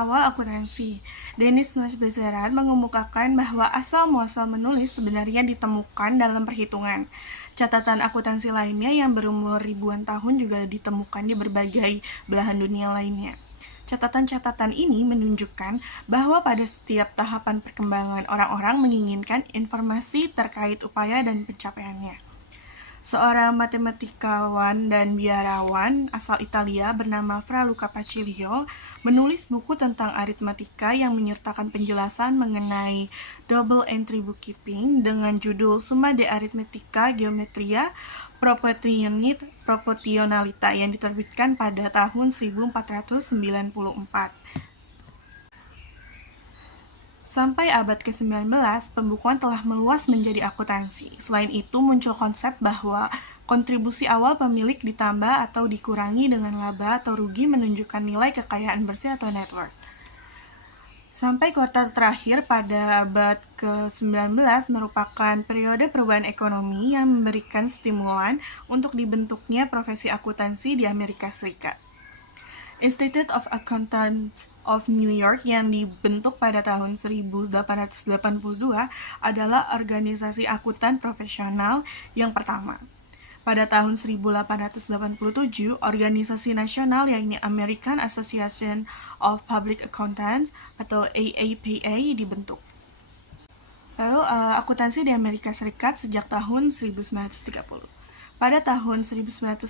awal akuntansi. Dennis Masbezaran mengemukakan bahwa asal-muasal menulis sebenarnya ditemukan dalam perhitungan. Catatan akuntansi lainnya yang berumur ribuan tahun juga ditemukan di berbagai belahan dunia lainnya. Catatan-catatan ini menunjukkan bahwa pada setiap tahapan perkembangan orang-orang menginginkan informasi terkait upaya dan pencapaiannya. Seorang matematikawan dan biarawan asal Italia bernama Fra Luca Pacirio menulis buku tentang aritmatika yang menyertakan penjelasan mengenai double entry bookkeeping dengan judul Summa de Arithmetica Geometria Proportionalita yang diterbitkan pada tahun 1494. Sampai abad ke-19, pembukuan telah meluas menjadi akuntansi. Selain itu, muncul konsep bahwa kontribusi awal pemilik ditambah atau dikurangi dengan laba atau rugi menunjukkan nilai kekayaan bersih atau net worth. Sampai kuartal terakhir pada abad ke-19 merupakan periode perubahan ekonomi yang memberikan stimulan untuk dibentuknya profesi akuntansi di Amerika Serikat. Institute of Accountants of New York yang dibentuk pada tahun 1882 adalah organisasi akuntan profesional yang pertama. Pada tahun 1887, organisasi nasional yakni American Association of Public Accountants atau AAPA dibentuk. Lalu akuntansi di Amerika Serikat sejak tahun 1930. Pada tahun 1935,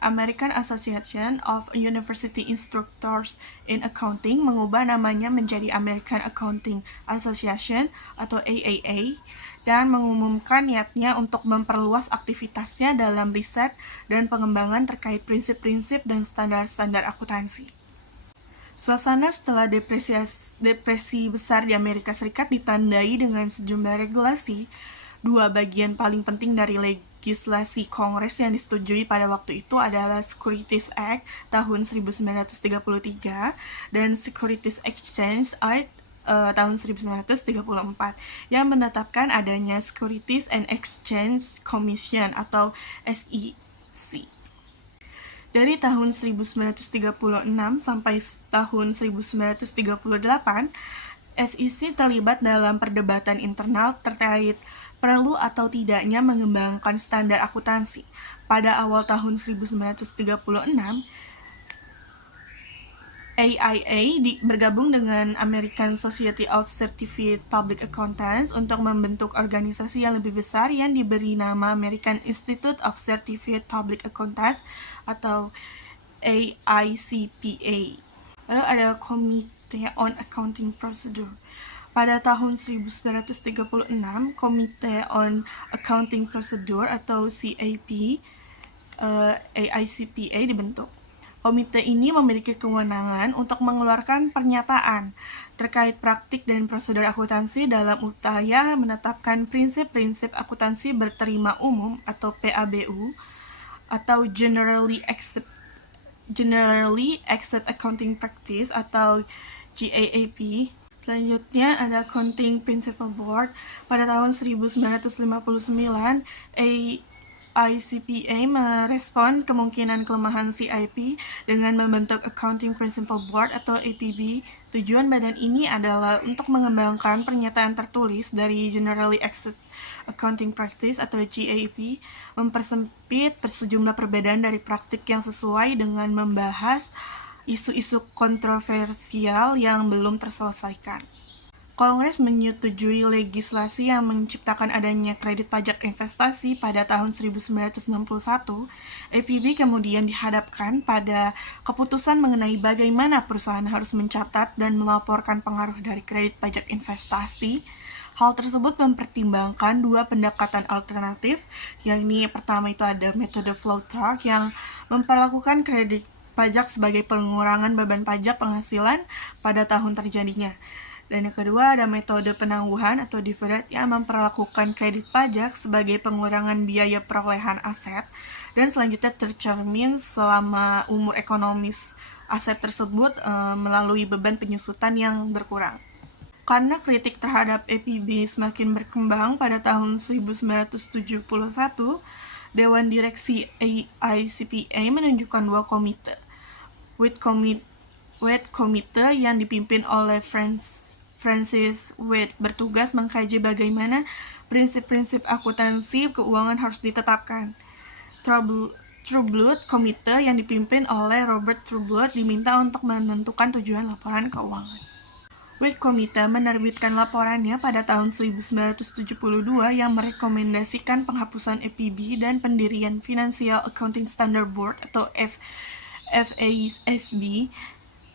American Association of University Instructors in Accounting mengubah namanya menjadi American Accounting Association atau AAA dan mengumumkan niatnya untuk memperluas aktivitasnya dalam riset dan pengembangan terkait prinsip-prinsip dan standar-standar akuntansi. Suasana setelah depresi besar di Amerika Serikat ditandai dengan sejumlah regulasi. Dua bagian paling penting dari legislasi Kongres yang disetujui pada waktu itu adalah Securities Act tahun 1933 dan Securities Exchange Act tahun 1934 yang menetapkan adanya Securities and Exchange Commission atau SEC. Dari tahun 1936 sampai tahun 1938, SEC terlibat dalam perdebatan internal terkait perlu atau tidaknya mengembangkan standar akuntansi. Pada awal tahun 1936, AIA bergabung dengan American Society of Certified Public Accountants untuk membentuk organisasi yang lebih besar yang diberi nama American Institute of Certified Public Accountants atau AICPA. Lalu ada Committee on Accounting Procedure. Pada tahun 1936, Committee on Accounting Procedure atau CAP AICPA dibentuk. Komite ini memiliki kewenangan untuk mengeluarkan pernyataan terkait praktik dan prosedur akuntansi dalam upaya menetapkan prinsip-prinsip akuntansi berterima umum atau PABU atau Generally Accepted Accounting Practice atau GAAP. Selanjutnya ada Accounting Principles Board. Pada tahun 1959, AICPA merespon kemungkinan kelemahan CIP dengan membentuk Accounting Principles Board atau APB. Tujuan badan ini adalah untuk mengembangkan pernyataan tertulis dari Generally Accepted Accounting Practice atau GAAP, mempersempit sejumlah perbedaan dari praktik yang sesuai dengan membahas isu-isu kontroversial yang belum terselesaikan. Kongres menyetujui legislasi yang menciptakan adanya kredit pajak investasi pada tahun 1961. APB kemudian dihadapkan pada keputusan mengenai bagaimana perusahaan harus mencatat dan melaporkan pengaruh dari kredit pajak investasi. Hal tersebut mempertimbangkan dua pendekatan alternatif, yakni pertama itu ada metode flow chart yang memperlakukan kredit pajak sebagai pengurangan beban pajak penghasilan pada tahun terjadinya. Dan yang kedua ada metode penangguhan atau deferred yang memperlakukan kredit pajak sebagai pengurangan biaya perolehan aset dan selanjutnya tercermin selama umur ekonomis aset tersebut melalui beban penyusutan yang berkurang. Karena kritik terhadap APB semakin berkembang pada tahun 1971, Dewan Direksi AICPA menunjukkan dua komite, with Wade Committee yang dipimpin oleh Francis Wade bertugas mengkaji bagaimana prinsip-prinsip akuntansi keuangan harus ditetapkan. Trueblood Committee yang dipimpin oleh Robert Trueblood diminta untuk menentukan tujuan laporan keuangan. Wade Committee menerbitkan laporannya pada tahun 1972 yang merekomendasikan penghapusan FPB dan pendirian Financial Accounting Standard Board atau FASB.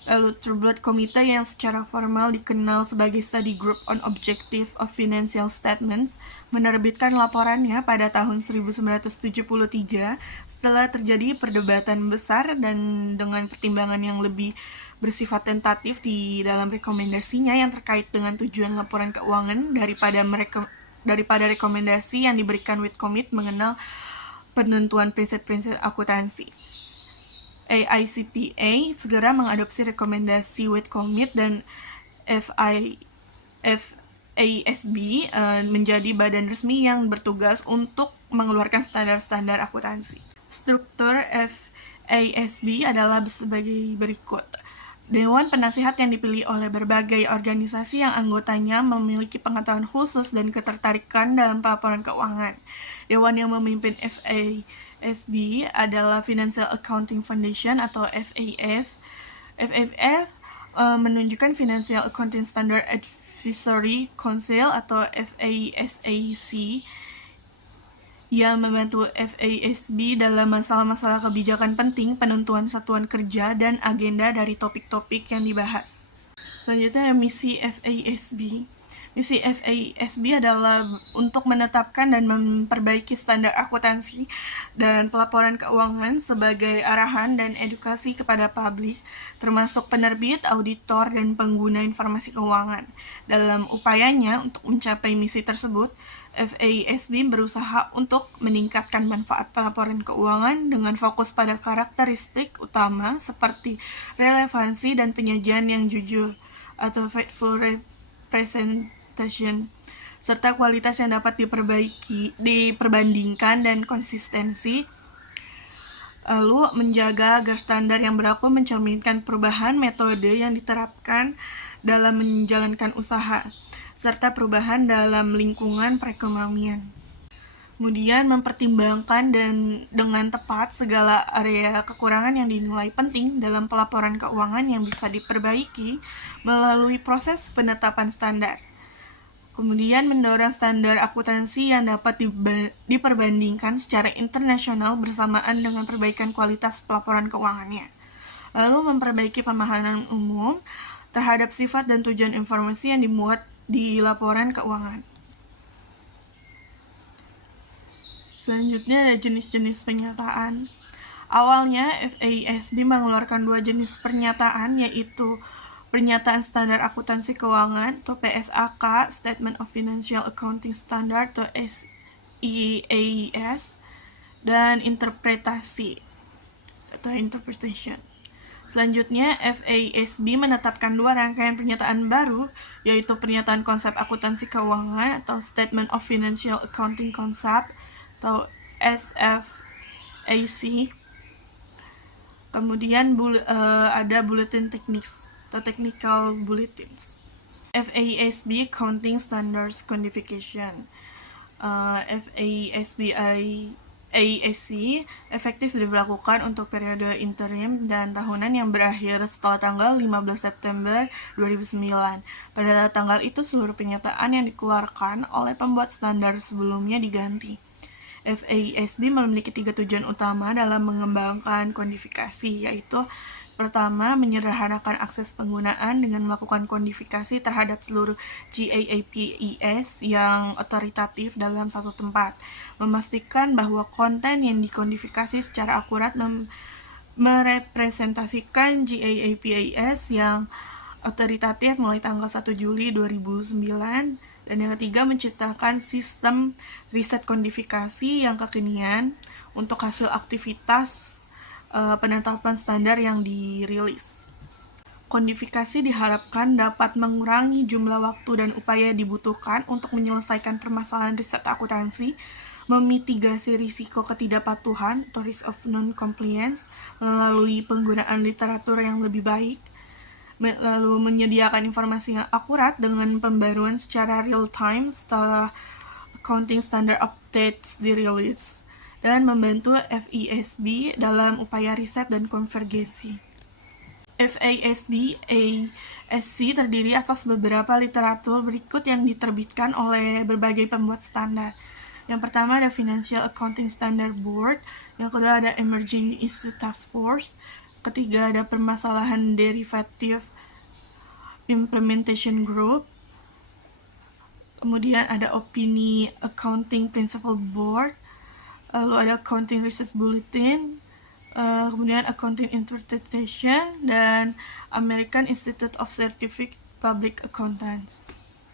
Lalu Trueblood Committee yang secara formal dikenal sebagai Study Group on Objective of Financial Statements menerbitkan laporannya pada tahun 1973 setelah terjadi perdebatan besar dan dengan pertimbangan yang lebih bersifat tentatif di dalam rekomendasinya yang terkait dengan tujuan laporan keuangan daripada rekomendasi yang diberikan Wade Committee mengenal penentuan prinsip-prinsip akuntansi. AICPA segera mengadopsi rekomendasi Wade Committee dan FASB menjadi badan resmi yang bertugas untuk mengeluarkan standar-standar akuntansi. Struktur FASB adalah sebagai berikut. Dewan Penasihat yang dipilih oleh berbagai organisasi yang anggotanya memiliki pengetahuan khusus dan ketertarikan dalam pelaporan keuangan. Dewan yang memimpin FASB adalah Financial Accounting Foundation atau FAF. FAF menunjukkan Financial Accounting Standard Advisory Council atau FASAC yang membantu FASB dalam masalah-masalah kebijakan penting, penentuan satuan kerja, dan agenda dari topik-topik yang dibahas. Selanjutnya, misi FASB. Misi FASB adalah untuk menetapkan dan memperbaiki standar akuntansi dan pelaporan keuangan sebagai arahan dan edukasi kepada publik, termasuk penerbit, auditor, dan pengguna informasi keuangan. Dalam upayanya untuk mencapai misi tersebut, FASB berusaha untuk meningkatkan manfaat pelaporan keuangan dengan fokus pada karakteristik utama seperti relevansi dan penyajian yang jujur atau faithful representation, serta kualitas yang dapat diperbandingkan dan konsistensi. Lalu menjaga agar standar yang berlaku mencerminkan perubahan metode yang diterapkan dalam menjalankan usaha, serta perubahan dalam lingkungan perekonomian. Kemudian mempertimbangkan dan dengan tepat segala area kekurangan yang dinilai penting dalam pelaporan keuangan yang bisa diperbaiki melalui proses penetapan standar. Kemudian mendorong standar akuntansi yang dapat diperbandingkan secara internasional bersamaan dengan perbaikan kualitas pelaporan keuangannya. Lalu memperbaiki pemahaman umum terhadap sifat dan tujuan informasi yang dimuat di laporan keuangan. Selanjutnya ada jenis-jenis pernyataan. Awalnya FASB mengeluarkan dua jenis pernyataan, yaitu Pernyataan Standar Akuntansi Keuangan atau PSAK, Statement of Financial Accounting Standard atau SEAS, dan interpretasi atau interpretation. Selanjutnya, FASB menetapkan dua rangkaian pernyataan baru, yaitu Pernyataan Konsep Akuntansi Keuangan atau Statement of Financial Accounting Concept atau SFAC. Kemudian ada Bulletin Techniques atau Technical Bulletins. FASB Accounting Standards Codification. ASC efektif diberlakukan untuk periode interim dan tahunan yang berakhir setelah tanggal 15 September 2009. Pada tanggal itu seluruh pernyataan yang dikeluarkan oleh pembuat standar sebelumnya diganti. FASB memiliki 3 tujuan utama dalam mengembangkan kodifikasi, yaitu pertama, menyederhanakan akses penggunaan dengan melakukan kodifikasi terhadap seluruh GAAPs yang otoritatif dalam satu tempat, memastikan bahwa konten yang dikodifikasi secara akurat merepresentasikan GAAPs yang otoritatif mulai tanggal 1 Juli 2009, dan yang ketiga, menciptakan sistem riset kodifikasi yang kekinian untuk hasil aktivitas penetapan standar yang dirilis. Kodifikasi diharapkan dapat mengurangi jumlah waktu dan upaya dibutuhkan untuk menyelesaikan permasalahan riset akuntansi, memitigasi risiko ketidakpatuhan atau risk of non-compliance melalui penggunaan literatur yang lebih baik, lalu menyediakan informasi yang akurat dengan pembaruan secara real time setelah accounting standard updates dirilis, dan membantu FASB dalam upaya riset dan konvergensi. FASB-ASC terdiri atas beberapa literatur berikut yang diterbitkan oleh berbagai pembuat standar. Yang pertama ada Financial Accounting Standard Board, yang kedua ada Emerging Issue Task Force, ketiga ada Permasalahan Derivative Implementation Group, kemudian ada Opini Accounting Principle Board, lalu ada Accounting Research Bulletin, kemudian Accounting Interpretation, dan American Institute of Certified Public Accountants.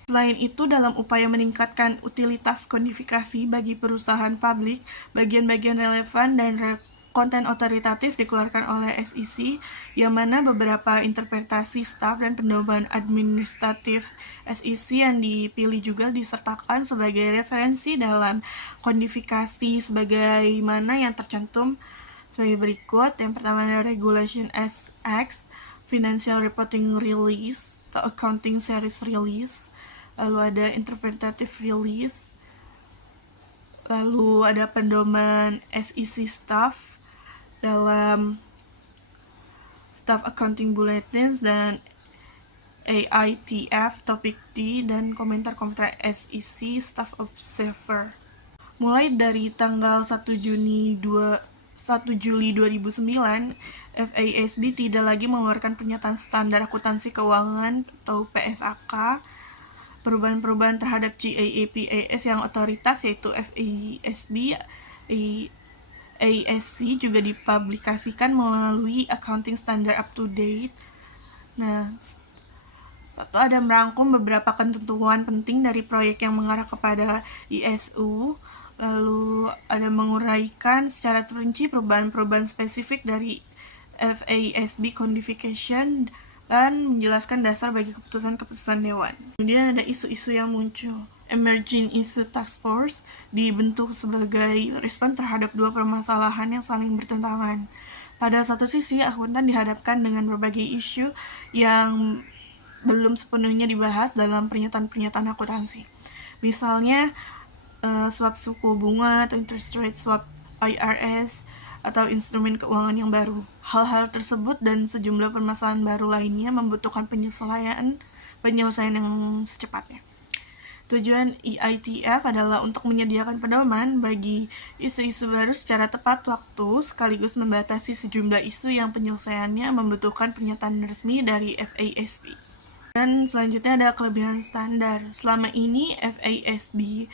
Selain itu, dalam upaya meningkatkan utilitas kodifikasi bagi perusahaan publik, bagian-bagian relevan dan konten otoritatif dikeluarkan oleh SEC, yang mana beberapa interpretasi staf dan pedoman administratif SEC yang dipilih juga disertakan sebagai referensi dalam kodifikasi sebagaimana yang tercantum sebagai berikut. Yang pertama adalah Regulation SX, Financial Reporting Release atau Accounting Series Release, lalu ada Interpretative Release, lalu ada pedoman SEC Staff dalam Staff Accounting Bulletins, dan AITF Topic D, dan komentar-komentar SEC Staff Observer. Mulai dari tanggal 1 Juli 2009, FASB tidak lagi mengeluarkan pernyataan standar akuntansi keuangan atau PSAK. Perubahan-perubahan terhadap GAAP-AS yang otoritas yaitu FASB, ASC juga dipublikasikan melalui Accounting Standard Up to Date. Nah, satu ada merangkum beberapa ketentuan penting dari proyek yang mengarah kepada ISU, lalu ada menguraikan secara terperinci perubahan-perubahan spesifik dari FASB Codification dan menjelaskan dasar bagi keputusan-keputusan Dewan. Kemudian ada isu-isu yang muncul. Emerging Issue Task Force dibentuk sebagai respon terhadap dua permasalahan yang saling bertentangan. Pada satu sisi, akuntan dihadapkan dengan berbagai isu yang belum sepenuhnya dibahas dalam pernyataan-pernyataan akuntansi. Misalnya, swap suku bunga atau interest rate swap IRS, atau instrumen keuangan yang baru. Hal-hal tersebut dan sejumlah permasalahan baru lainnya membutuhkan penyelesaian yang secepatnya. Tujuan EITF adalah untuk menyediakan pedoman bagi isu-isu baru secara tepat waktu, sekaligus membatasi sejumlah isu yang penyelesaiannya membutuhkan pernyataan resmi dari FASB. Dan selanjutnya ada kelebihan standar. Selama ini FASB,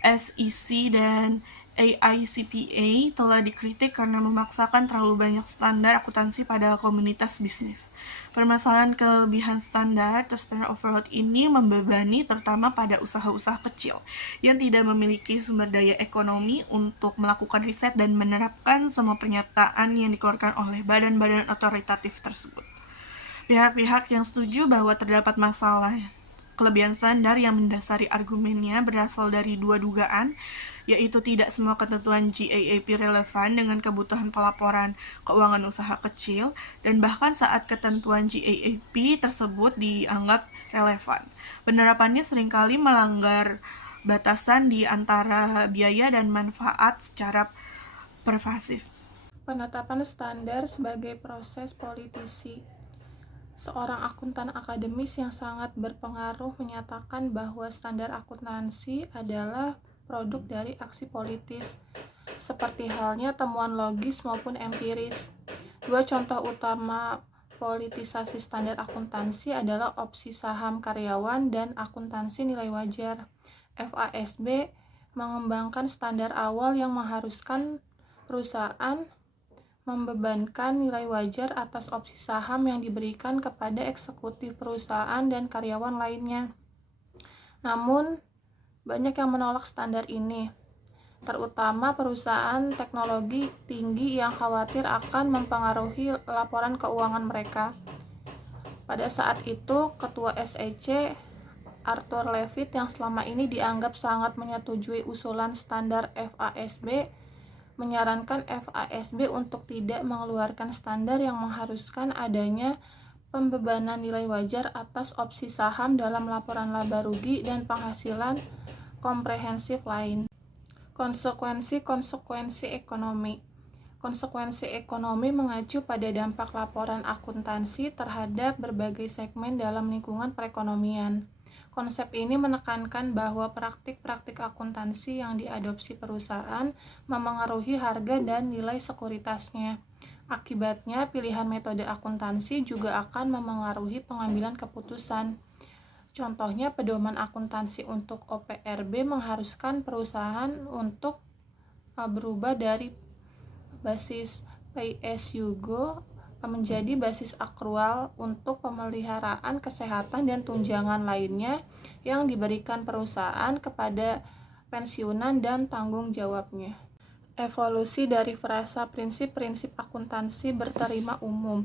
SEC, dan AICPA telah dikritik karena memaksakan terlalu banyak standar akuntansi pada komunitas bisnis. Permasalahan kelebihan standar atau standard overload ini membebani terutama pada usaha-usaha kecil yang tidak memiliki sumber daya ekonomi untuk melakukan riset dan menerapkan semua pernyataan yang dikeluarkan oleh badan-badan otoritatif tersebut. Pihak-pihak yang setuju bahwa terdapat masalah kelebihan standar yang mendasari argumennya berasal dari dua dugaan, yaitu tidak semua ketentuan GAAP relevan dengan kebutuhan pelaporan keuangan usaha kecil, dan bahkan saat ketentuan GAAP tersebut dianggap relevan, penerapannya seringkali melanggar batasan di antara biaya dan manfaat secara pervasif. Penetapan standar sebagai proses politisi. Seorang akuntan akademis yang sangat berpengaruh menyatakan bahwa standar akuntansi adalah produk dari aksi politis, seperti halnya temuan logis maupun empiris. Dua contoh utama politisasi standar akuntansi adalah opsi saham karyawan dan akuntansi nilai wajar. FASB mengembangkan standar awal yang mengharuskan perusahaan membebankan nilai wajar atas opsi saham yang diberikan kepada eksekutif perusahaan dan karyawan lainnya. Namun, banyak yang menolak standar ini, terutama perusahaan teknologi tinggi yang khawatir akan mempengaruhi laporan keuangan mereka. Pada saat itu, Ketua SEC, Arthur Levitt, yang selama ini dianggap sangat menyetujui usulan standar FASB, menyarankan FASB untuk tidak mengeluarkan standar yang mengharuskan adanya pembebanan nilai wajar atas opsi saham dalam laporan laba rugi dan penghasilan komprehensif lain. Konsekuensi ekonomi. Konsekuensi ekonomi mengacu pada dampak laporan akuntansi terhadap berbagai segmen dalam lingkungan perekonomian. Konsep ini menekankan bahwa praktik-praktik akuntansi yang diadopsi perusahaan memengaruhi harga dan nilai sekuritasnya. Akibatnya, pilihan metode akuntansi juga akan memengaruhi pengambilan keputusan. Contohnya, pedoman akuntansi untuk OPRB mengharuskan perusahaan untuk berubah dari basis pay as you go menjadi basis akrual untuk pemeliharaan kesehatan dan tunjangan lainnya yang diberikan perusahaan kepada pensiunan dan tanggung jawabnya. Evolusi dari frasa prinsip-prinsip akuntansi berterima umum.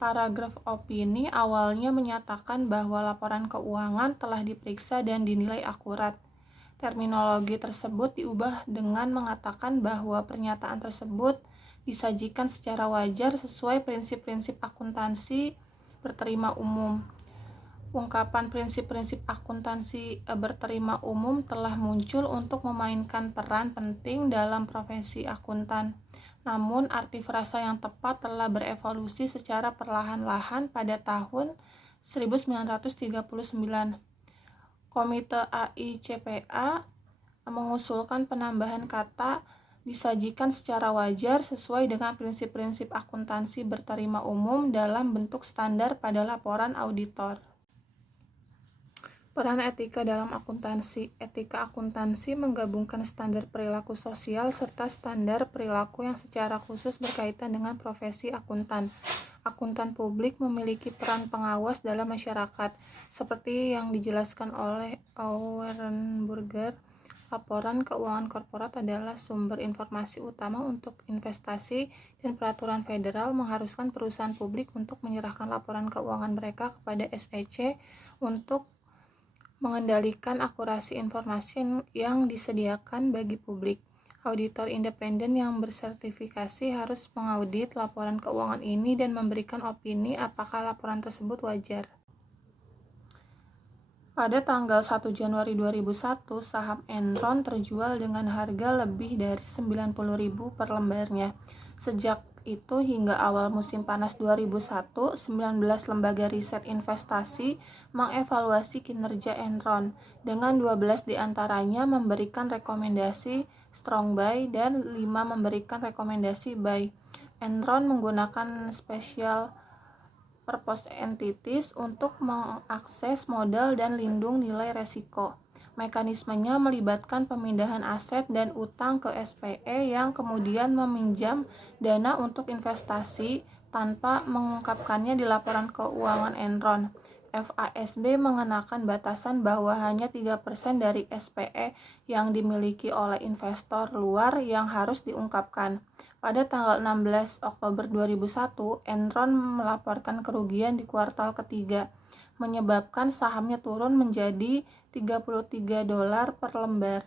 Paragraf opini awalnya menyatakan bahwa laporan keuangan telah diperiksa dan dinilai akurat. Terminologi tersebut diubah dengan mengatakan bahwa pernyataan tersebut disajikan secara wajar sesuai prinsip-prinsip akuntansi berterima umum. Ungkapan prinsip-prinsip akuntansi berterima umum telah muncul untuk memainkan peran penting dalam profesi akuntan. Namun, arti frasa yang tepat telah berevolusi secara perlahan-lahan pada tahun 1939. Komite AICPA mengusulkan penambahan kata disajikan secara wajar sesuai dengan prinsip-prinsip akuntansi berterima umum dalam bentuk standar pada laporan auditor. Peran etika dalam akuntansi. Etika akuntansi menggabungkan standar perilaku sosial serta standar perilaku yang secara khusus berkaitan dengan profesi akuntan. Akuntan publik memiliki peran pengawas dalam masyarakat, seperti yang dijelaskan oleh Auerenburger. Laporan keuangan korporat adalah sumber informasi utama untuk investasi, dan peraturan federal mengharuskan perusahaan publik untuk menyerahkan laporan keuangan mereka kepada SEC untuk mengendalikan akurasi informasi yang disediakan bagi publik. Auditor independen yang bersertifikasi harus mengaudit laporan keuangan ini dan memberikan opini apakah laporan tersebut wajar. Pada tanggal 1 Januari 2001, saham Enron terjual dengan harga lebih dari 90.000 per lembarnya. Sejak itu hingga awal musim panas 2001, 19 lembaga riset investasi mengevaluasi kinerja Enron, dengan 12 diantaranya memberikan rekomendasi strong buy dan 5 memberikan rekomendasi buy. Enron menggunakan special purpose entities untuk mengakses modal dan lindung nilai resiko. Mekanismenya melibatkan pemindahan aset dan utang ke SPE yang kemudian meminjam dana untuk investasi tanpa mengungkapkannya di laporan keuangan Enron. FASB mengenakan batasan bahwa hanya 3% dari SPE yang dimiliki oleh investor luar yang harus diungkapkan. Pada tanggal 16 Oktober 2001, Enron melaporkan kerugian di kuartal ketiga, menyebabkan sahamnya turun menjadi $33 per lembar.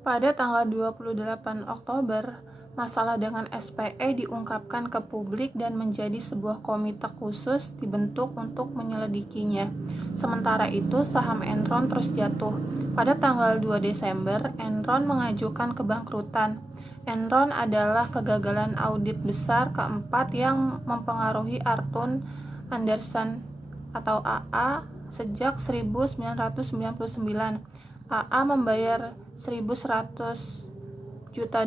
Pada tanggal 28 Oktober, masalah dengan SPE diungkapkan ke publik dan menjadi sebuah komite khusus dibentuk untuk menyelidikinya. Sementara itu, saham Enron terus jatuh. Pada tanggal 2 Desember, Enron mengajukan kebangkrutan. Enron adalah kegagalan audit besar keempat yang mempengaruhi Arthur Andersen atau AA sejak 1999. AA membayar $1.100 juta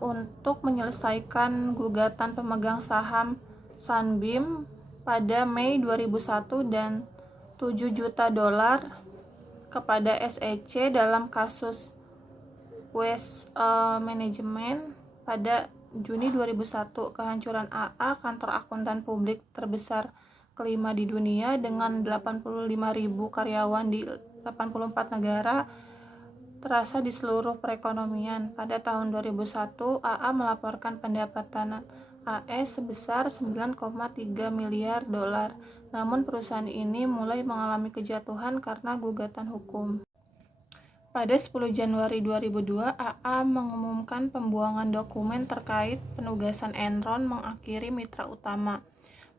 untuk menyelesaikan gugatan pemegang saham Sunbeam pada Mei 2001 dan $7 juta kepada SEC dalam kasus Waste Management pada Juni 2001. Kehancuran AA, kantor akuntan publik terbesar kelima di dunia dengan 85.000 karyawan di 84 negara, terasa di seluruh perekonomian. Pada tahun 2001, AA melaporkan pendapatan AS sebesar $9,3 miliar. Namun perusahaan ini mulai mengalami kejatuhan karena gugatan hukum. Pada 10 Januari 2002, AA mengumumkan pembuangan dokumen terkait penugasan Enron mengakhiri mitra utama.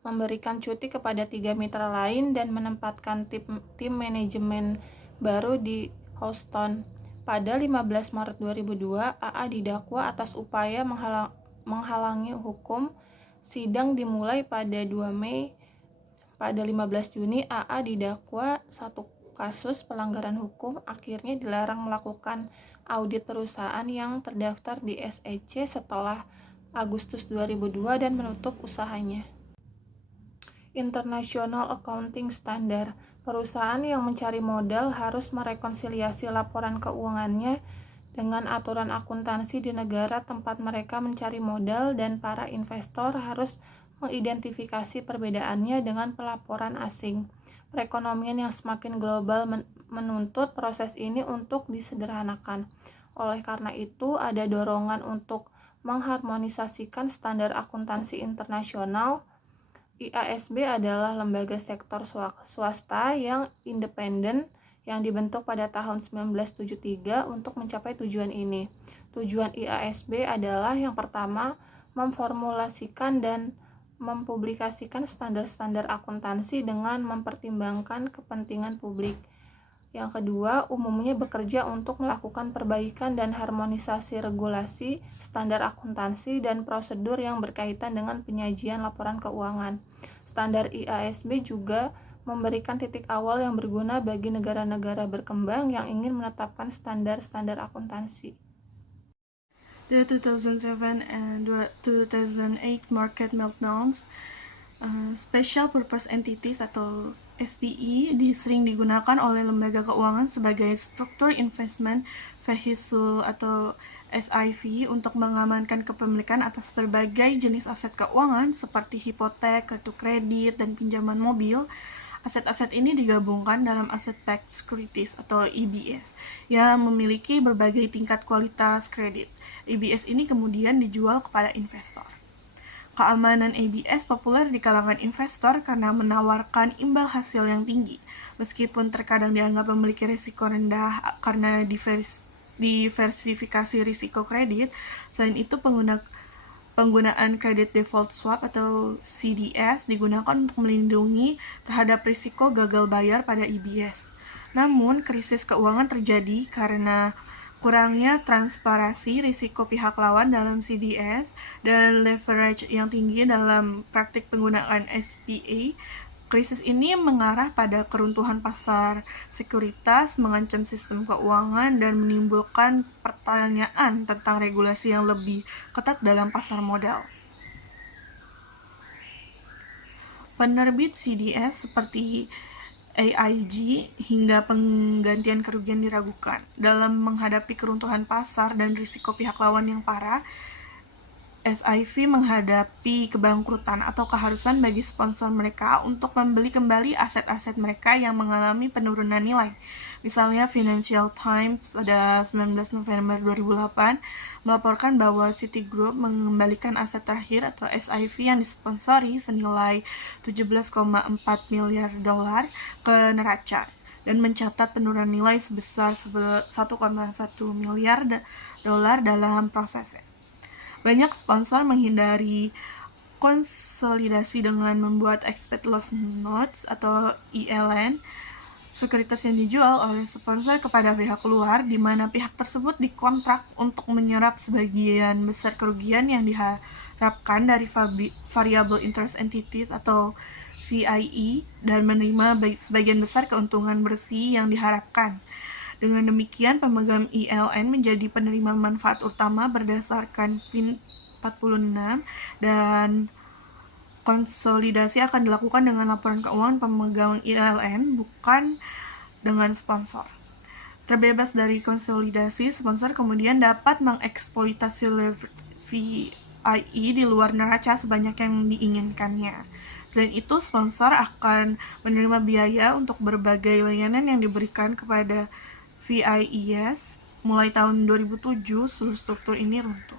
memberikan cuti kepada 3 mitra lain, dan menempatkan tim manajemen baru di Houston. Pada 15 Maret 2002, AA didakwa atas upaya menghalangi hukum. Sidang dimulai pada 2 Mei. Pada 15 Juni, AA didakwa satu kasus pelanggaran hukum. Akhirnya dilarang melakukan audit perusahaan yang terdaftar di SEC setelah Agustus 2002 dan menutup usahanya. International Accounting Standard. Perusahaan yang mencari modal harus merekonsiliasi laporan keuangannya dengan aturan akuntansi di negara tempat mereka mencari modal, dan para investor harus mengidentifikasi perbedaannya dengan pelaporan asing. Perekonomian yang semakin global menuntut proses ini untuk disederhanakan. Oleh karena itu, ada dorongan untuk mengharmonisasikan standar akuntansi internasional. IASB adalah lembaga sektor swasta yang independen yang dibentuk pada tahun 1973 untuk mencapai tujuan ini. Tujuan IASB adalah yang pertama, memformulasikan dan mempublikasikan standar-standar akuntansi dengan mempertimbangkan kepentingan publik. Yang kedua, umumnya bekerja untuk melakukan perbaikan dan harmonisasi regulasi, standar akuntansi, dan prosedur yang berkaitan dengan penyajian laporan keuangan. Standar IASB juga memberikan titik awal yang berguna bagi negara-negara berkembang yang ingin menetapkan standar-standar akuntansi. The 2007 and 2008 market meltdowns, special purpose entities atau SPE sering digunakan oleh lembaga keuangan sebagai structure investment vehicle atau SIV untuk mengamankan kepemilikan atas berbagai jenis aset keuangan seperti hipotek, kartu kredit, dan pinjaman mobil. Aset-aset ini digabungkan dalam asset-backed securities atau ABS yang memiliki berbagai tingkat kualitas kredit. ABS ini kemudian dijual kepada investor. Keamanan ABS populer di kalangan investor karena menawarkan imbal hasil yang tinggi, meskipun terkadang dianggap memiliki risiko rendah karena diversifikasi risiko kredit. Selain itu, penggunaan credit default swap atau CDS digunakan untuk melindungi terhadap risiko gagal bayar pada ABS. Namun, krisis keuangan terjadi karena kurangnya transparansi risiko pihak lawan dalam CDS dan leverage yang tinggi dalam praktik penggunaan SPA. Krisis ini mengarah pada keruntuhan pasar sekuritas, mengancam sistem keuangan, dan menimbulkan pertanyaan tentang regulasi yang lebih ketat dalam pasar modal. Penerbit CDS seperti AIG hingga penggantian kerugian diragukan. Dalam menghadapi keruntuhan pasar dan risiko pihak lawan yang parah, SIV menghadapi kebangkrutan atau keharusan bagi sponsor mereka untuk membeli kembali aset-aset mereka yang mengalami penurunan nilai. Misalnya, Financial Times pada 19 November 2008 melaporkan bahwa Citigroup mengembalikan aset terakhir atau SIV yang disponsori senilai 17,4 miliar dolar ke neraca dan mencatat penurunan nilai sebesar 1,1 miliar dolar dalam prosesnya. Banyak sponsor menghindari konsolidasi dengan membuat expected loss notes atau ELN, sekuritas yang dijual oleh sponsor kepada pihak luar, di mana pihak tersebut dikontrak untuk menyerap sebagian besar kerugian yang diharapkan dari variable interest entities atau VIE dan menerima sebagian besar keuntungan bersih yang diharapkan. Dengan demikian, pemegang ELN menjadi penerima manfaat utama berdasarkan FIN 46 dan konsolidasi akan dilakukan dengan laporan keuangan pemegang ELN, bukan dengan sponsor. Terbebas dari konsolidasi, sponsor kemudian dapat mengeksploitasi VIE di luar neraca sebanyak yang diinginkannya. Selain itu, sponsor akan menerima biaya untuk berbagai layanan yang diberikan kepada VIEs. Mulai tahun 2007, seluruh struktur ini runtuh.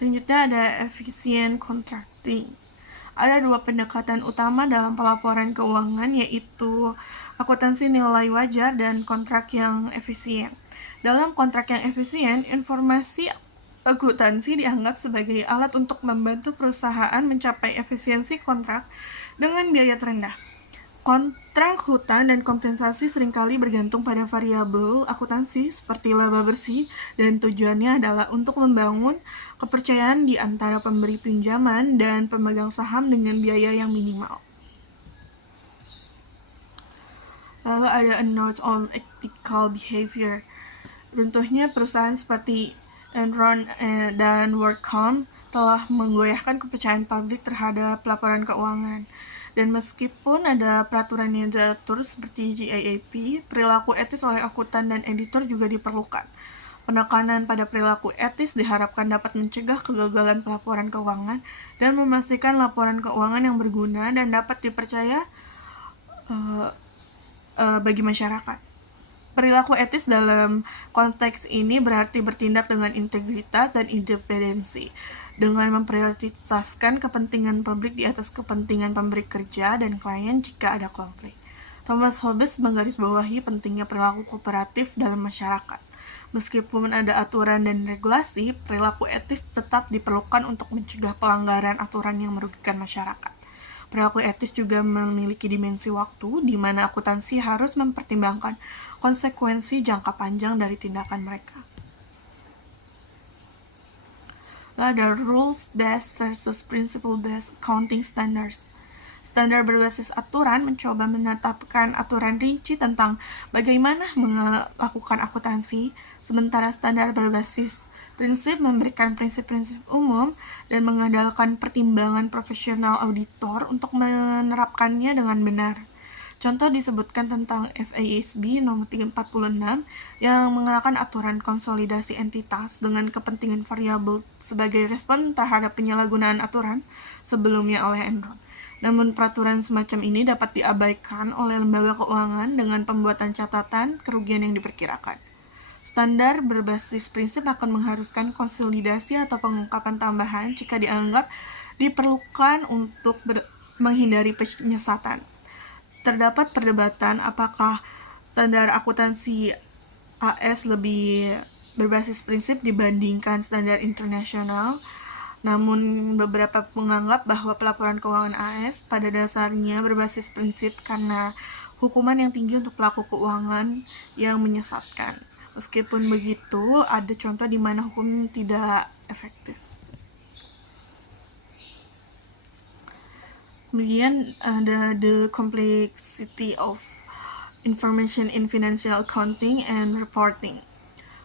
Selanjutnya ada efficient contracting. Ada dua pendekatan utama dalam pelaporan keuangan, yaitu akuntansi nilai wajar dan kontrak yang efisien. Dalam kontrak yang efisien, informasi Akuntansi dianggap sebagai alat untuk membantu perusahaan mencapai efisiensi kontrak dengan biaya terendah. Kontrak hutang dan kompensasi seringkali bergantung pada variabel akuntansi seperti laba bersih, dan tujuannya adalah untuk membangun kepercayaan di antara pemberi pinjaman dan pemegang saham dengan biaya yang minimal. Lalu ada a note on ethical behavior. Runtuhnya perusahaan seperti Enron dan WorldCom telah menggoyahkan kepercayaan publik terhadap laporan keuangan. Dan meskipun ada peraturan yang diatur seperti GAAP, perilaku etis oleh akuntan dan editor juga diperlukan. Penekanan pada perilaku etis diharapkan dapat mencegah kegagalan pelaporan keuangan dan memastikan laporan keuangan yang berguna dan dapat dipercaya bagi masyarakat. Perilaku etis dalam konteks ini berarti bertindak dengan integritas dan independensi, dengan memprioritaskan kepentingan publik di atas kepentingan pemberi kerja dan klien jika ada konflik. Thomas Hobbes menggarisbawahi pentingnya perilaku kooperatif dalam masyarakat. Meskipun ada aturan dan regulasi, perilaku etis tetap diperlukan untuk mencegah pelanggaran aturan yang merugikan masyarakat. Perilaku etis juga memiliki dimensi waktu, di mana akuntansi harus mempertimbangkan konsekuensi jangka panjang dari tindakan mereka. Ada rules-based versus principle-based accounting standards. Standar berbasis aturan mencoba menetapkan aturan rinci tentang bagaimana melakukan akuntansi, sementara standar berbasis prinsip memberikan prinsip-prinsip umum dan mengandalkan pertimbangan profesional auditor untuk menerapkannya dengan benar. Contoh disebutkan tentang FASB nomor 346 yang mengenakan aturan konsolidasi entitas dengan kepentingan variabel sebagai respon terhadap penyalahgunaan aturan sebelumnya oleh Enron. Namun peraturan semacam ini dapat diabaikan oleh lembaga keuangan dengan pembuatan catatan kerugian yang diperkirakan. Standar berbasis prinsip akan mengharuskan konsolidasi atau pengungkapan tambahan jika dianggap diperlukan untuk menghindari penyesatan. Terdapat perdebatan apakah standar akuntansi AS lebih berbasis prinsip dibandingkan standar internasional. Namun beberapa menganggap bahwa pelaporan keuangan AS pada dasarnya berbasis prinsip karena hukuman yang tinggi untuk pelaku keuangan yang menyesatkan. Meskipun begitu, ada contoh di mana hukum tidak efektif. Kemudian ada the complexity of information in financial accounting and reporting.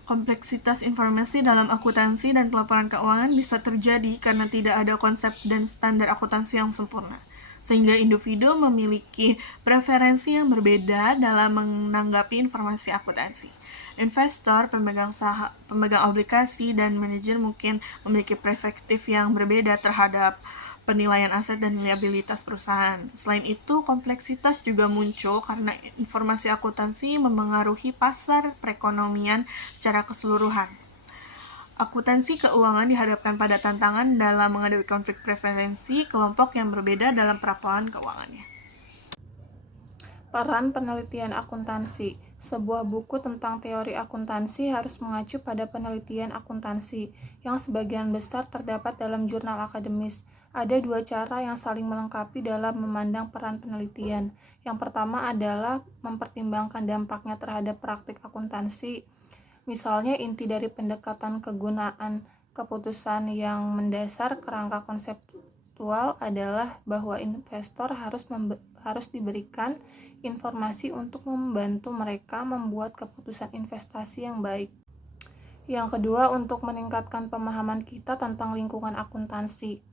Kompleksitas informasi dalam akuntansi dan pelaporan keuangan bisa terjadi karena tidak ada konsep dan standar akuntansi yang sempurna, sehingga individu memiliki preferensi yang berbeda dalam menanggapi informasi akuntansi. Investor, pemegang saham, pemegang obligasi, dan manajer mungkin memiliki perspektif yang berbeda terhadap penilaian aset dan liabilitas perusahaan. Selain itu, kompleksitas juga muncul karena informasi akuntansi memengaruhi pasar perekonomian secara keseluruhan. Akuntansi keuangan dihadapkan pada tantangan dalam menghadapi konflik preferensi kelompok yang berbeda dalam pelaporan keuangannya. Peran penelitian akuntansi. Sebuah buku tentang teori akuntansi harus mengacu pada penelitian akuntansi, yang sebagian besar terdapat dalam jurnal akademis. Ada dua cara yang saling melengkapi dalam memandang peran penelitian. Yang pertama adalah mempertimbangkan dampaknya terhadap praktik akuntansi. Misalnya, inti dari pendekatan kegunaan keputusan yang mendasar kerangka konseptual adalah bahwa investor harus diberikan informasi untuk membantu mereka membuat keputusan investasi yang baik. Yang kedua, untuk meningkatkan pemahaman kita tentang lingkungan akuntansi.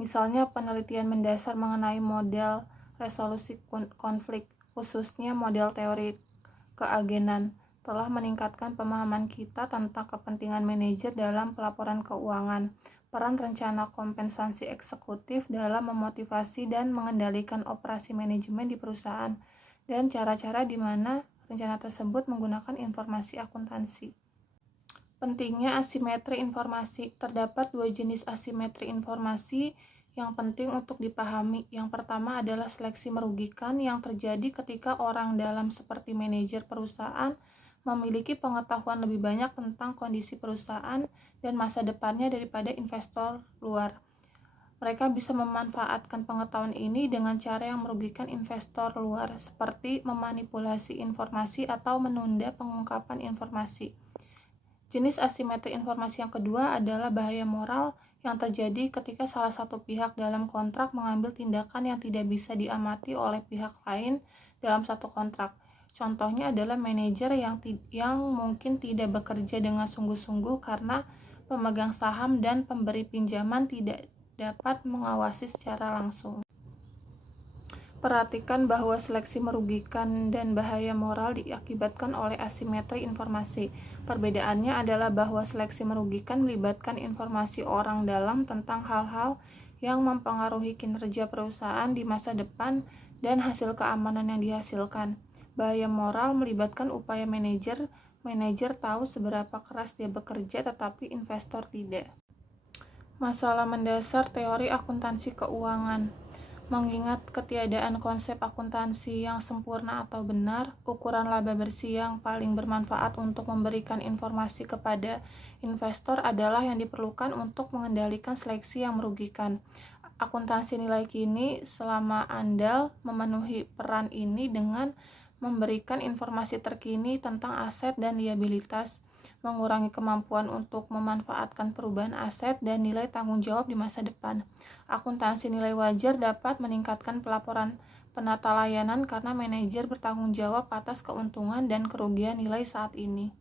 Misalnya, penelitian mendasar mengenai model resolusi konflik, khususnya model teori keagenan, telah meningkatkan pemahaman kita tentang kepentingan manajer dalam pelaporan keuangan, peran rencana kompensasi eksekutif dalam memotivasi dan mengendalikan operasi manajemen di perusahaan, dan cara-cara di mana rencana tersebut menggunakan informasi akuntansi. Pentingnya asimetri informasi. Terdapat dua jenis asimetri informasi yang penting untuk dipahami. Yang pertama adalah seleksi merugikan yang terjadi ketika orang dalam seperti manajer perusahaan memiliki pengetahuan lebih banyak tentang kondisi perusahaan dan masa depannya daripada investor luar. Mereka bisa memanfaatkan pengetahuan ini dengan cara yang merugikan investor luar, seperti memanipulasi informasi atau menunda pengungkapan informasi. Jenis asimetri informasi yang kedua adalah bahaya moral yang terjadi ketika salah satu pihak dalam kontrak mengambil tindakan yang tidak bisa diamati oleh pihak lain dalam satu kontrak. Contohnya adalah manajer yang mungkin tidak bekerja dengan sungguh-sungguh karena pemegang saham dan pemberi pinjaman tidak dapat mengawasi secara langsung. Perhatikan bahwa seleksi merugikan dan bahaya moral diakibatkan oleh asimetri informasi. Perbedaannya adalah bahwa seleksi merugikan melibatkan informasi orang dalam tentang hal-hal yang mempengaruhi kinerja perusahaan di masa depan dan hasil keamanan yang dihasilkan. Bahaya moral melibatkan upaya manajer tahu seberapa keras dia bekerja tetapi investor tidak. Masalah mendasar teori akuntansi keuangan. Mengingat ketiadaan konsep akuntansi yang sempurna atau benar, ukuran laba bersih yang paling bermanfaat untuk memberikan informasi kepada investor adalah yang diperlukan untuk mengendalikan seleksi yang merugikan. Akuntansi nilai kini selama andal memenuhi peran ini dengan memberikan informasi terkini tentang aset dan liabilitas, mengurangi kemampuan untuk memanfaatkan perubahan aset dan nilai tanggung jawab di masa depan. Akuntansi nilai wajar dapat meningkatkan pelaporan penata layanan karena manajer bertanggung jawab atas keuntungan dan kerugian nilai saat ini.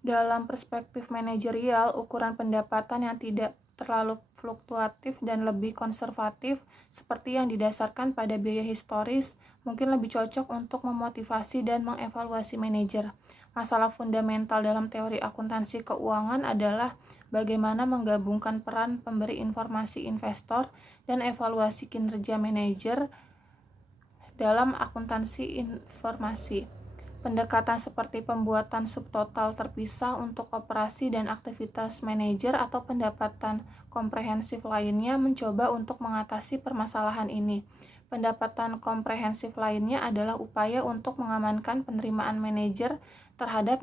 Dalam perspektif manajerial, ukuran pendapatan yang tidak terlalu fluktuatif dan lebih konservatif seperti yang didasarkan pada biaya historis mungkin lebih cocok untuk memotivasi dan mengevaluasi manajer. Masalah fundamental dalam teori akuntansi keuangan adalah bagaimana menggabungkan peran pemberi informasi investor dan evaluasi kinerja manajer dalam akuntansi informasi. Pendekatan seperti pembuatan subtotal terpisah untuk operasi dan aktivitas manajer atau pendapatan komprehensif lainnya mencoba untuk mengatasi permasalahan ini. Pendapatan komprehensif lainnya adalah upaya untuk mengamankan penerimaan manajer terhadap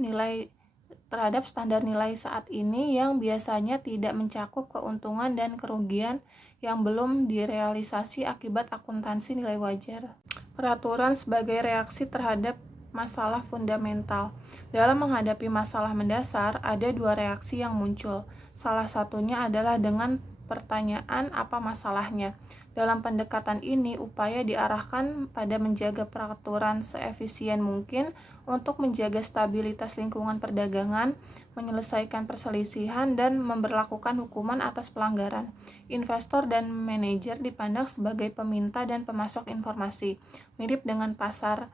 standar nilai saat ini yang biasanya tidak mencakup keuntungan dan kerugian yang belum direalisasi akibat akuntansi nilai wajar. Peraturan sebagai reaksi terhadap masalah fundamental. Dalam menghadapi masalah mendasar, ada dua reaksi yang muncul. Salah satunya adalah dengan pertanyaan apa masalahnya. Dalam pendekatan ini, upaya diarahkan pada menjaga peraturan seefisien mungkin untuk menjaga stabilitas lingkungan perdagangan, menyelesaikan perselisihan, dan memberlakukan hukuman atas pelanggaran. Investor dan manajer dipandang sebagai peminta dan pemasok informasi, mirip dengan pasar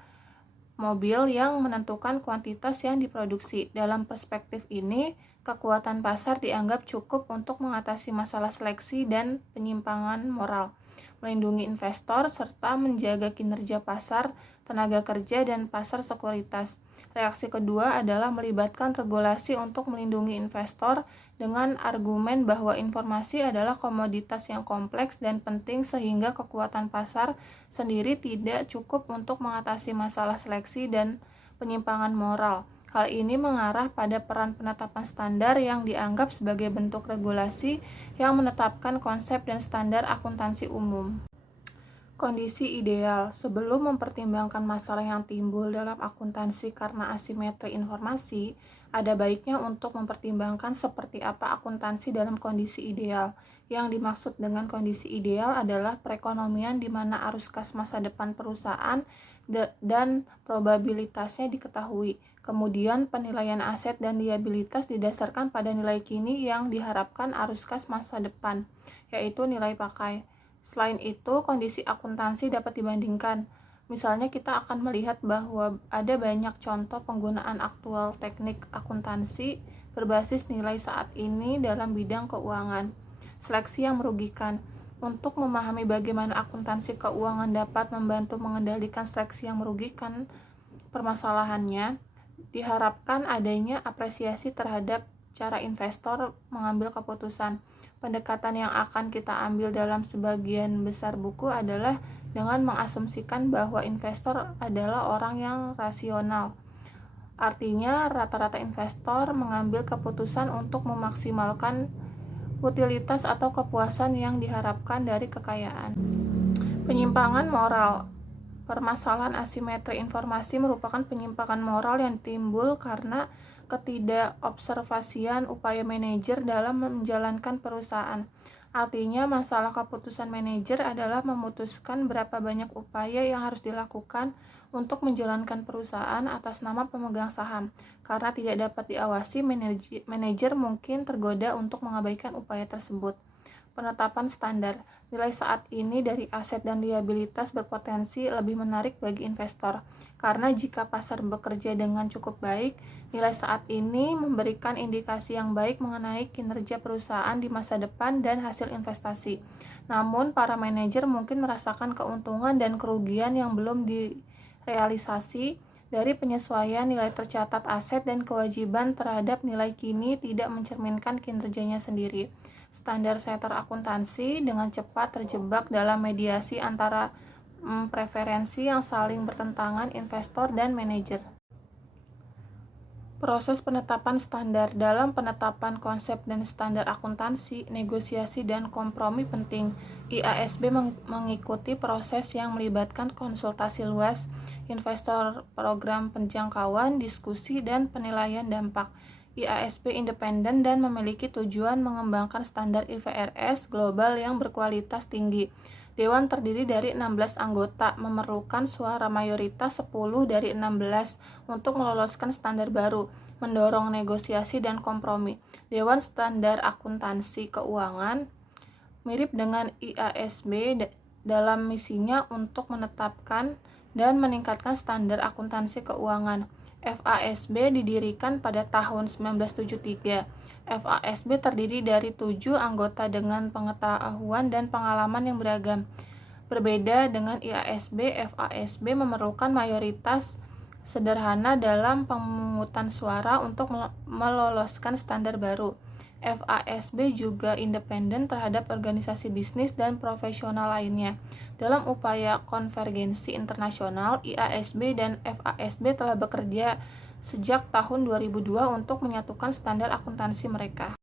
mobil yang menentukan kuantitas yang diproduksi. Dalam perspektif ini, kekuatan pasar dianggap cukup untuk mengatasi masalah seleksi dan penyimpangan moral, melindungi investor, serta menjaga kinerja pasar tenaga kerja dan pasar sekuritas. Reaksi kedua adalah melibatkan regulasi untuk melindungi investor dengan argumen bahwa informasi adalah komoditas yang kompleks dan penting sehingga kekuatan pasar sendiri tidak cukup untuk mengatasi masalah seleksi dan penyimpangan moral. Hal ini mengarah pada peran penetapan standar yang dianggap sebagai bentuk regulasi yang menetapkan konsep dan standar akuntansi umum. Kondisi ideal. Sebelum mempertimbangkan masalah yang timbul dalam akuntansi karena asimetri informasi, ada baiknya untuk mempertimbangkan seperti apa akuntansi dalam kondisi ideal. Yang dimaksud dengan kondisi ideal adalah perekonomian di mana arus kas masa depan perusahaan dan probabilitasnya diketahui. Kemudian penilaian aset dan liabilitas didasarkan pada nilai kini yang diharapkan arus kas masa depan, yaitu nilai pakai. Selain itu, kondisi akuntansi dapat dibandingkan. Misalnya kita akan melihat bahwa ada banyak contoh penggunaan aktual teknik akuntansi berbasis nilai saat ini dalam bidang keuangan. Seleksi yang merugikan. Untuk memahami bagaimana akuntansi keuangan dapat membantu mengendalikan seleksi yang merugikan permasalahannya, diharapkan adanya apresiasi terhadap cara investor mengambil keputusan. Pendekatan yang akan kita ambil dalam sebagian besar buku adalah dengan mengasumsikan bahwa investor adalah orang yang rasional. Artinya, rata-rata investor mengambil keputusan untuk memaksimalkan utilitas atau kepuasan yang diharapkan dari kekayaan. Penyimpangan moral. Permasalahan asimetri informasi merupakan penyimpangan moral yang timbul karena ketidakobservasian upaya manajer dalam menjalankan perusahaan. Artinya, masalah keputusan manajer adalah memutuskan berapa banyak upaya yang harus dilakukan untuk menjalankan perusahaan atas nama pemegang saham. Karena tidak dapat diawasi, manajer mungkin tergoda untuk mengabaikan upaya tersebut. Penetapan standar. Nilai saat ini dari aset dan liabilitas berpotensi lebih menarik bagi investor. Karena jika pasar bekerja dengan cukup baik, nilai saat ini memberikan indikasi yang baik mengenai kinerja perusahaan di masa depan dan hasil investasi. Namun, para manajer mungkin merasakan keuntungan dan kerugian yang belum direalisasi dari penyesuaian nilai tercatat aset dan kewajiban terhadap nilai kini tidak mencerminkan kinerjanya sendiri. Standar setter akuntansi dengan cepat terjebak dalam mediasi antara preferensi yang saling bertentangan investor dan manajer. Proses penetapan standar. Dalam penetapan konsep dan standar akuntansi, negosiasi dan kompromi penting. IASB mengikuti proses yang melibatkan konsultasi luas, investor, program penjangkauan, diskusi, dan penilaian dampak. IASB independen dan memiliki tujuan mengembangkan standar IFRS global yang berkualitas tinggi. Dewan terdiri dari 16 anggota, memerlukan suara mayoritas 10 dari 16 untuk meloloskan standar baru, mendorong negosiasi dan kompromi. Dewan Standar Akuntansi Keuangan mirip dengan IASB dalam misinya untuk menetapkan dan meningkatkan standar akuntansi keuangan. FASB didirikan pada tahun 1973. FASB terdiri dari 7 anggota dengan pengetahuan dan pengalaman yang beragam. Berbeda dengan IASB, FASB memerlukan mayoritas sederhana dalam pemungutan suara untuk meloloskan standar baru. FASB juga independen terhadap organisasi bisnis dan profesional lainnya. Dalam upaya konvergensi internasional, IASB dan FASB telah bekerja sejak tahun 2002 untuk menyatukan standar akuntansi mereka.